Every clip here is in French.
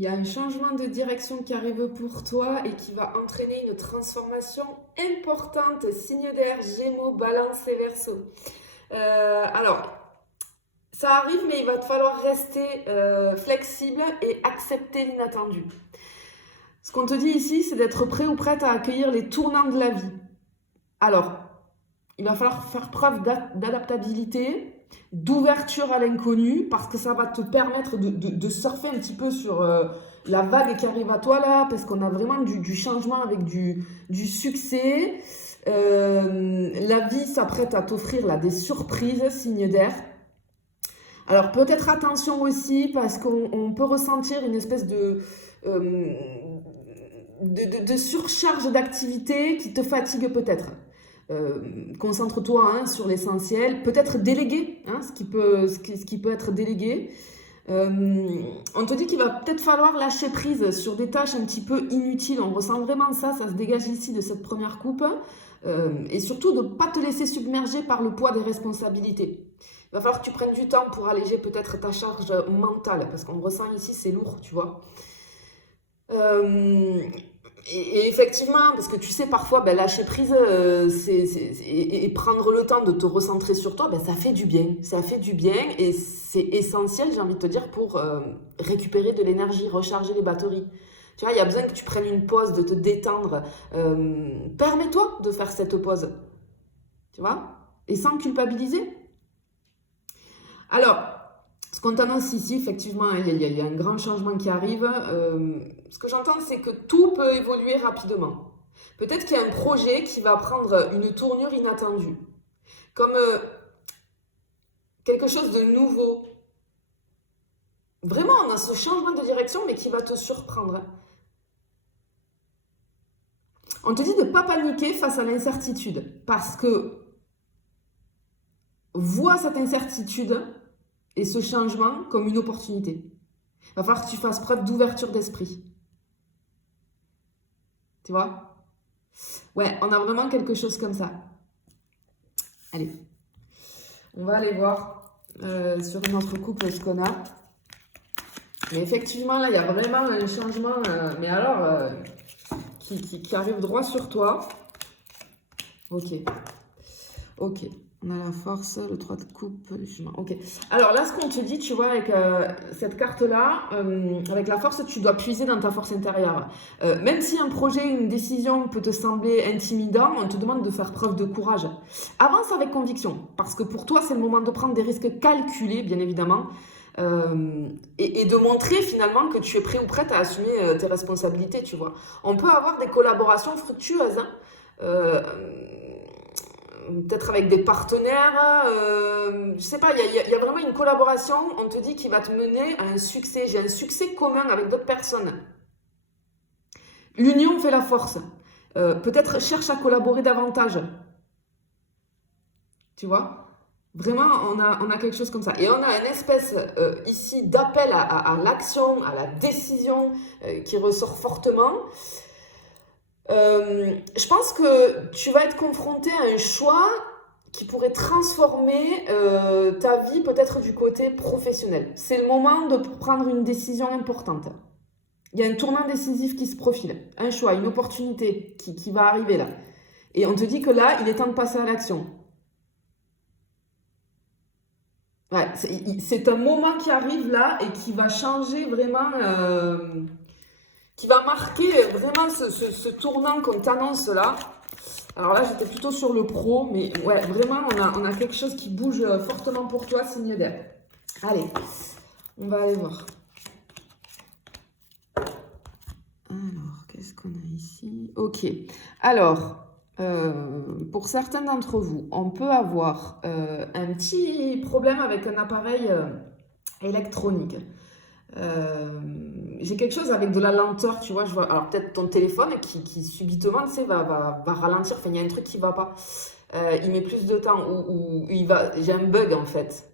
Il y a un changement de direction qui arrive pour toi et qui va entraîner une transformation importante. Signe d'air, Gémeaux, Balance et Verseau. Alors, ça arrive, mais il va te falloir rester flexible et accepter l'inattendu. Ce qu'on te dit ici, c'est d'être prêt ou prête à accueillir les tournants de la vie. Alors, il va falloir faire preuve d'adaptabilité, d'ouverture à l'inconnu, parce que ça va te permettre de surfer un petit peu sur la vague qui arrive à toi là, parce qu'on a vraiment du changement avec du succès. La vie s'apprête à t'offrir là des surprises, signe d'air. Alors peut-être attention aussi, parce qu'on peut ressentir une espèce euh, de surcharge d'activité qui te fatigue peut-être. Concentre-toi sur l'essentiel, peut-être déléguer ce qui peut être délégué. On te dit qu'il va peut-être falloir lâcher prise sur des tâches un petit peu inutiles. On ressent vraiment ça se dégage ici de cette première coupe. Et surtout de ne pas te laisser submerger par le poids des responsabilités. Il va falloir que tu prennes du temps pour alléger peut-être ta charge mentale, parce qu'on ressent ici c'est lourd, tu vois. Et effectivement, parce que tu sais, parfois, lâcher prise et prendre le temps de te recentrer sur toi, ça fait du bien. Ça fait du bien et c'est essentiel, j'ai envie de te dire, pour récupérer de l'énergie, recharger les batteries. Tu vois, il y a besoin que tu prennes une pause, de te détendre. Permets-toi de faire cette pause. Tu vois? Et sans culpabiliser. Alors, ce qu'on t'annonce ici, effectivement, il y a un grand changement qui arrive. Ce que j'entends, c'est que tout peut évoluer rapidement. Peut-être qu'il y a un projet qui va prendre une tournure inattendue. Comme quelque chose de nouveau. Vraiment, on a ce changement de direction, mais qui va te surprendre. On te dit de ne pas paniquer face à l'incertitude. Parce que vois cette incertitude et ce changement comme une opportunité. Il va falloir que tu fasses preuve d'ouverture d'esprit. Tu vois? Ouais, on a vraiment quelque chose comme ça. Allez, on va aller voir sur une autre couple ce qu'on a. Mais effectivement, là, il y a vraiment un changement, mais alors, qui arrive droit sur toi. Ok. On a la force, le 3 de coupe, le chemin. Ok. Alors là, ce qu'on te dit, tu vois, avec cette carte-là, avec la force, tu dois puiser dans ta force intérieure. Même si un projet, une décision peut te sembler intimidant, on te demande de faire preuve de courage. Avance avec conviction, parce que pour toi, c'est le moment de prendre des risques calculés, bien évidemment, et de montrer finalement que tu es prêt ou prête à assumer tes responsabilités, tu vois. On peut avoir des collaborations fructueuses, peut-être avec des partenaires, je sais pas, il y a vraiment une collaboration, on te dit, qui va te mener à un succès. J'ai un succès commun avec d'autres personnes. L'union fait la force. Peut-être cherche à collaborer davantage. Tu vois? Vraiment, on a quelque chose comme ça. Et on a une espèce ici d'appel à l'action, à la décision qui ressort fortement. Je pense que tu vas être confronté à un choix qui pourrait transformer ta vie peut-être du côté professionnel. C'est le moment de prendre une décision importante. Il y a un tournant décisif qui se profile, un choix, une opportunité qui va arriver là. Et on te dit que là, il est temps de passer à l'action. Ouais, c'est un moment qui arrive là et qui va changer vraiment, qui va marquer vraiment ce tournant qu'on t'annonce là. Alors là, j'étais plutôt sur le pro, mais ouais, vraiment, on a quelque chose qui bouge fortement pour toi, signe d'air. Allez, on va aller voir. Alors, qu'est-ce qu'on a ici? Ok. Alors, pour certains d'entre vous, on peut avoir un petit problème avec un appareil électronique. J'ai quelque chose avec de la lenteur, tu vois. Je vois alors peut-être ton téléphone qui subitement, tu sais, va ralentir. Enfin, il y a un truc qui va pas. Il met plus de temps ou j'ai un bug en fait.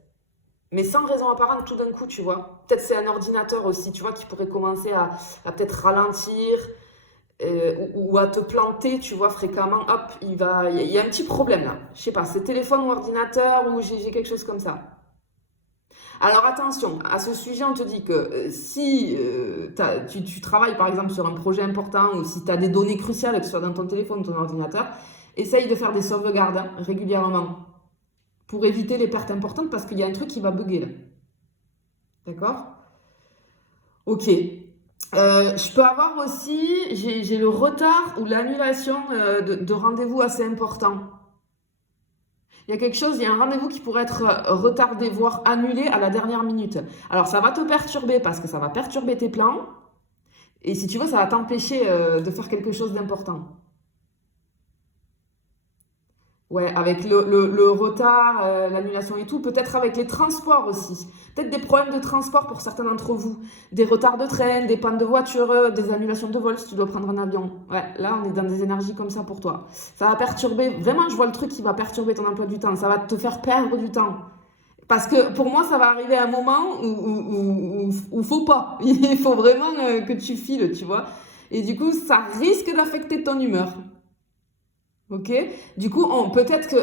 Mais sans raison apparente, tout d'un coup, tu vois. Peut-être c'est un ordinateur aussi, tu vois, qui pourrait commencer à peut-être ralentir ou à te planter, tu vois, fréquemment. Hop, il y a un petit problème là. Je sais pas, c'est téléphone ou ordinateur ou j'ai quelque chose comme ça. Alors attention, à ce sujet, on te dit que si tu travailles par exemple sur un projet important ou si tu as des données cruciales, que ce soit dans ton téléphone ou ton ordinateur, essaye de faire des sauvegardes régulièrement pour éviter les pertes importantes parce qu'il y a un truc qui va bugger là. D'accord? Ok. Je peux avoir aussi, j'ai le retard ou l'annulation de rendez-vous assez important. Il y a quelque chose, il y a un rendez-vous qui pourrait être retardé, voire annulé à la dernière minute. Alors ça va te perturber parce que ça va perturber tes plans. Et si tu veux, ça va t'empêcher de faire quelque chose d'important. Ouais, avec le retard, l'annulation et tout, peut-être avec les transports aussi. Peut-être des problèmes de transport pour certains d'entre vous. Des retards de train, des pannes de voiture, des annulations de vol si tu dois prendre un avion. Ouais, là, on est dans des énergies comme ça pour toi. Ça va perturber, vraiment, je vois le truc qui va perturber ton emploi du temps. Ça va te faire perdre du temps. Parce que pour moi, ça va arriver à un moment où faut pas. Il faut vraiment que tu files, tu vois. Et du coup, ça risque d'affecter ton humeur. Ok? Du coup, peut-être que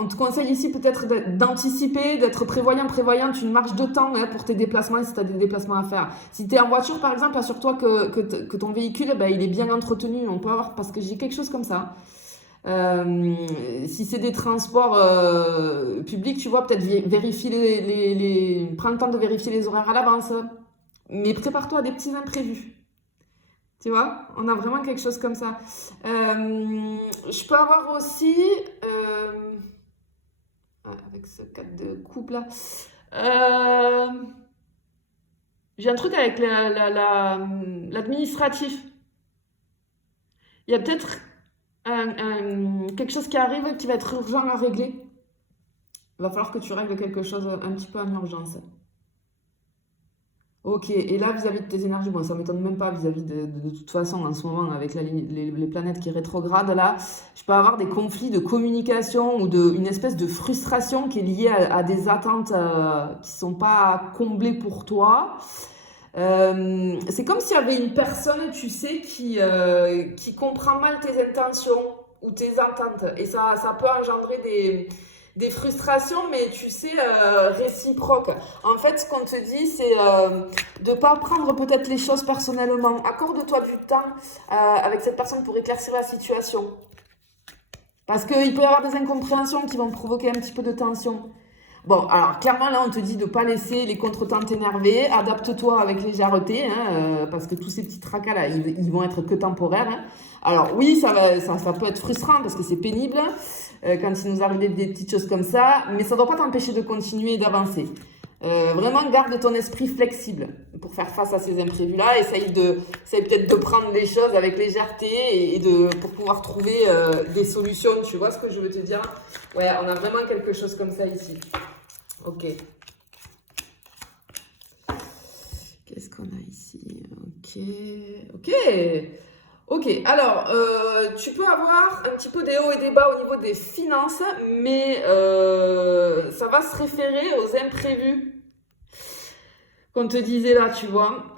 on te conseille ici peut-être d'anticiper, d'être prévoyante une marge de temps pour tes déplacements si tu as des déplacements à faire. Si tu es en voiture, par exemple, assure-toi que ton véhicule, il est bien entretenu. On peut avoir, parce que j'ai quelque chose comme ça. Si c'est des transports publics, tu vois, peut-être vérifie prends le temps de vérifier les horaires à l'avance. Mais prépare-toi à des petits imprévus. Tu vois, on a vraiment quelque chose comme ça. Je peux avoir aussi, avec ce 4 de coupe là, j'ai un truc avec l'administratif. Il y a peut-être quelque chose qui arrive qui va être urgent à régler. Il va falloir que tu règles quelque chose un petit peu en urgence. Ok, et là, vis-à-vis de tes énergies, bon, ça ne m'étonne même pas vis-à-vis de toute façon, en ce moment, avec les planètes qui rétrogradent, là, je peux avoir des conflits de communication ou une espèce de frustration qui est liée à des attentes qui ne sont pas comblées pour toi. C'est comme s'il y avait une personne, tu sais, qui comprend mal tes intentions ou tes attentes. Et ça peut engendrer des frustrations, mais tu sais, réciproques. En fait, ce qu'on te dit, c'est de ne pas prendre peut-être les choses personnellement. Accorde-toi du temps avec cette personne pour éclaircir la situation. Parce qu'il peut y avoir des incompréhensions qui vont provoquer un petit peu de tension. Bon, alors clairement, là, on te dit de ne pas laisser les contretemps t'énerver. Adapte-toi avec légèreté, parce que tous ces petits tracas-là, ils vont être que temporaires. Hein. Alors oui, ça peut être frustrant parce que c'est pénible quand il nous arrive des petites choses comme ça, mais ça ne doit pas t'empêcher de continuer et d'avancer. Vraiment, garde ton esprit flexible pour faire face à ces imprévus-là. Essaye peut-être de prendre les choses avec légèreté pour pouvoir trouver des solutions. Tu vois ce que je veux te dire? Ouais, on a vraiment quelque chose comme ça ici. Ok. Qu'est-ce qu'on a ici? Ok, alors, tu peux avoir un petit peu des hauts et des bas au niveau des finances, mais ça va se référer aux imprévus qu'on te disait là, tu vois.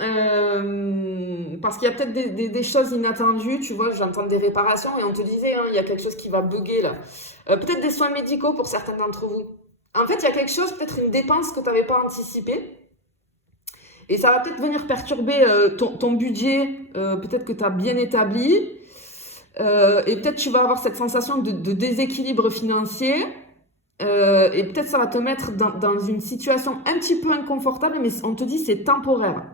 Parce qu'il y a peut-être des choses inattendues, tu vois, j'entends des réparations et on te disait, il y a quelque chose qui va bugger là. Peut-être des soins médicaux pour certains d'entre vous. En fait, il y a quelque chose, peut-être une dépense que tu n'avais pas anticipée. Et ça va peut-être venir perturber ton budget, peut-être que tu as bien établi. Et peut-être tu vas avoir cette sensation de déséquilibre financier. Et peut-être ça va te mettre dans une situation un petit peu inconfortable, mais on te dit c'est temporaire.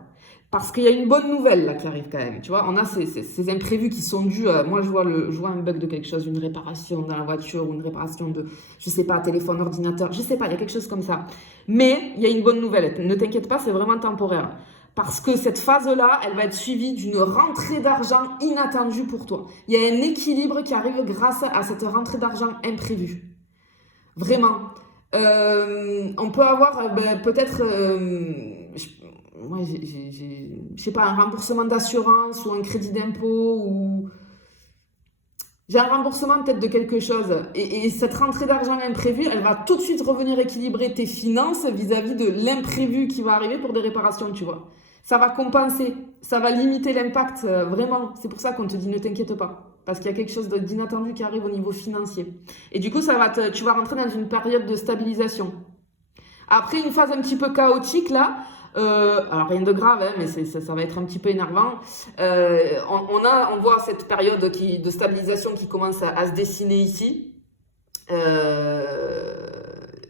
Parce qu'il y a une bonne nouvelle là qui arrive quand même. Tu vois, on a ces imprévus qui sont dus. Moi, je vois un bug de quelque chose, une réparation dans la voiture ou une réparation de, je sais pas, téléphone, ordinateur. Je sais pas, il y a quelque chose comme ça. Mais il y a une bonne nouvelle. Ne t'inquiète pas, c'est vraiment temporaire. Parce que cette phase-là, elle va être suivie d'une rentrée d'argent inattendue pour toi. Il y a un équilibre qui arrive grâce à cette rentrée d'argent imprévue. Vraiment. On peut avoir peut-être, moi, je sais pas, un remboursement d'assurance ou un crédit d'impôt ou j'ai un remboursement peut-être de quelque chose. Et cette rentrée d'argent imprévue, elle va tout de suite revenir équilibrer tes finances vis-à-vis de l'imprévu qui va arriver pour des réparations, tu vois. Ça va compenser, ça va limiter l'impact, vraiment. C'est pour ça qu'on te dit ne t'inquiète pas. Parce qu'il y a quelque chose d'inattendu qui arrive au niveau financier. Et du coup, tu vas rentrer dans une période de stabilisation. Après une phase un petit peu chaotique là, alors rien de grave, hein, mais ça va être un petit peu énervant. On voit cette période de stabilisation qui commence à se dessiner ici.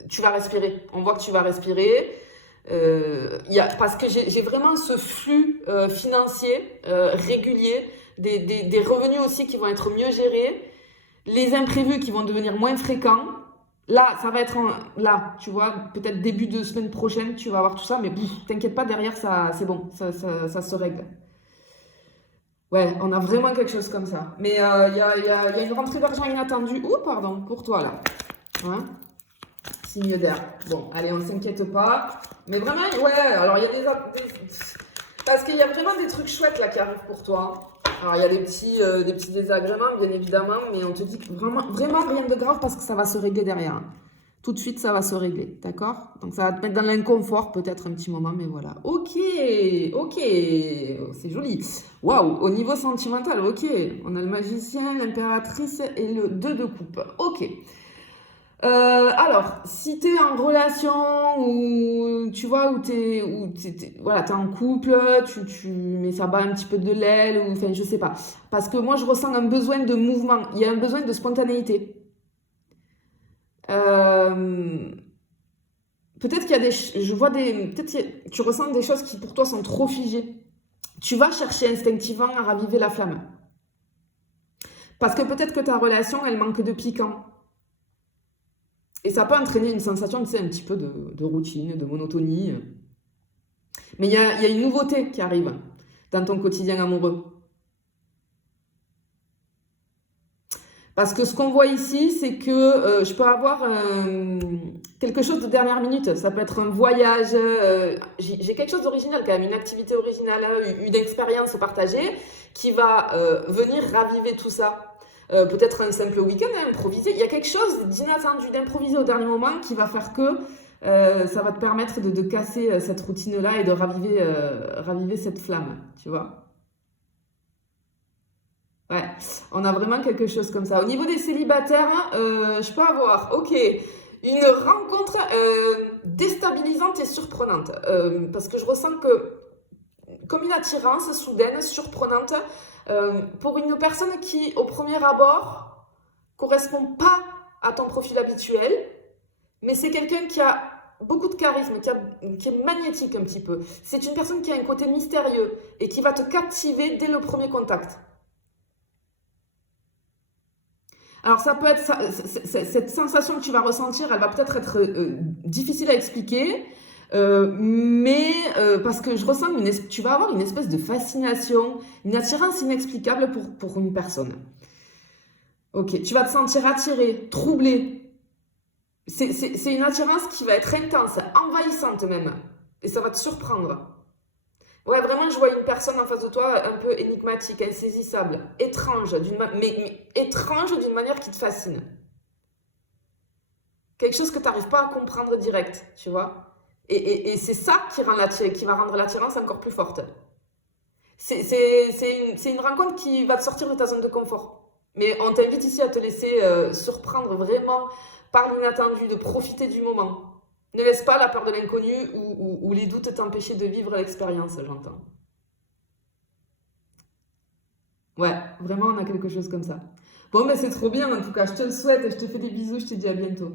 Tu vas respirer. On voit que tu vas respirer. Parce que j'ai vraiment ce flux financier régulier, des revenus aussi qui vont être mieux gérés, les imprévus qui vont devenir moins fréquents. Là, ça va être là, tu vois, peut-être début de semaine prochaine, tu vas avoir tout ça, mais t'inquiète pas, derrière, ça, c'est bon, ça se règle. Ouais, on a vraiment quelque chose comme ça. Mais il y a une rentrée d'argent inattendue. Oh, pardon, pour toi, là. Hein? Signe d'air. Bon, allez, on ne s'inquiète pas. Mais vraiment, ouais, alors il y a parce qu'il y a vraiment des trucs chouettes là qui arrivent pour toi. Alors il y a des petits désagréments, bien évidemment, mais on te dit que vraiment rien de grave parce que ça va se régler derrière. Tout de suite, ça va se régler, d'accord? Donc ça va te mettre dans l'inconfort peut-être un petit moment, mais voilà. Ok, c'est joli. Waouh, au niveau sentimental, ok. On a le magicien, l'impératrice et le 2 de coupe. Ok. Alors, si t'es en relation ou tu vois voilà, t'es en couple, mais ça bat un petit peu de l'aile ou enfin je sais pas. Parce que moi je ressens un besoin de mouvement, il y a un besoin de spontanéité. Euh, Peut-être qu'il y a peut-être que tu ressens des choses qui pour toi sont trop figées. Tu vas chercher instinctivement à raviver la flamme. Parce que peut-être que ta relation elle manque de piquant. Et ça peut entraîner une sensation, tu sais, un petit peu de routine, de monotonie. Mais il y a une nouveauté qui arrive dans ton quotidien amoureux. Parce que ce qu'on voit ici, c'est que je peux avoir quelque chose de dernière minute. Ça peut être un voyage. J'ai quelque chose d'original quand même, une activité originale, une expérience partagée qui va venir raviver tout ça. Peut-être un simple week-end, hein, improvisé. Il y a quelque chose d'inattendu, d'improvisé au dernier moment qui va faire que ça va te permettre de casser cette routine-là et de raviver cette flamme, tu vois. Ouais, on a vraiment quelque chose comme ça. Au niveau des célibataires, je peux avoir, ok, une rencontre déstabilisante et surprenante. Parce que je ressens que, comme une attirance soudaine, surprenante, pour une personne qui, au premier abord, correspond pas à ton profil habituel, mais c'est quelqu'un qui a beaucoup de charisme, qui est magnétique un petit peu. C'est une personne qui a un côté mystérieux et qui va te captiver dès le premier contact. Alors ça peut être cette sensation que tu vas ressentir, elle va peut-être être difficile à expliquer, mais parce que je ressens tu vas avoir une espèce de fascination, une attirance inexplicable pour une personne. Ok, tu vas te sentir attiré, troublé. C'est une attirance qui va être intense, envahissante même, et ça va te surprendre. Ouais, vraiment, je vois une personne en face de toi un peu énigmatique, insaisissable, étrange, mais étrange d'une manière qui te fascine. Quelque chose que tu n'arrives pas à comprendre direct, tu vois. Et c'est ça qui va rendre l'attirance encore plus forte. C'est une rencontre qui va te sortir de ta zone de confort. Mais on t'invite ici à te laisser surprendre vraiment par l'inattendu, de profiter du moment. Ne laisse pas la peur de l'inconnu ou les doutes t'empêcher de vivre l'expérience, j'entends. Ouais, vraiment, on a quelque chose comme ça. Bon, ben c'est trop bien en tout cas. Je te le souhaite et je te fais des bisous. Je te dis à bientôt.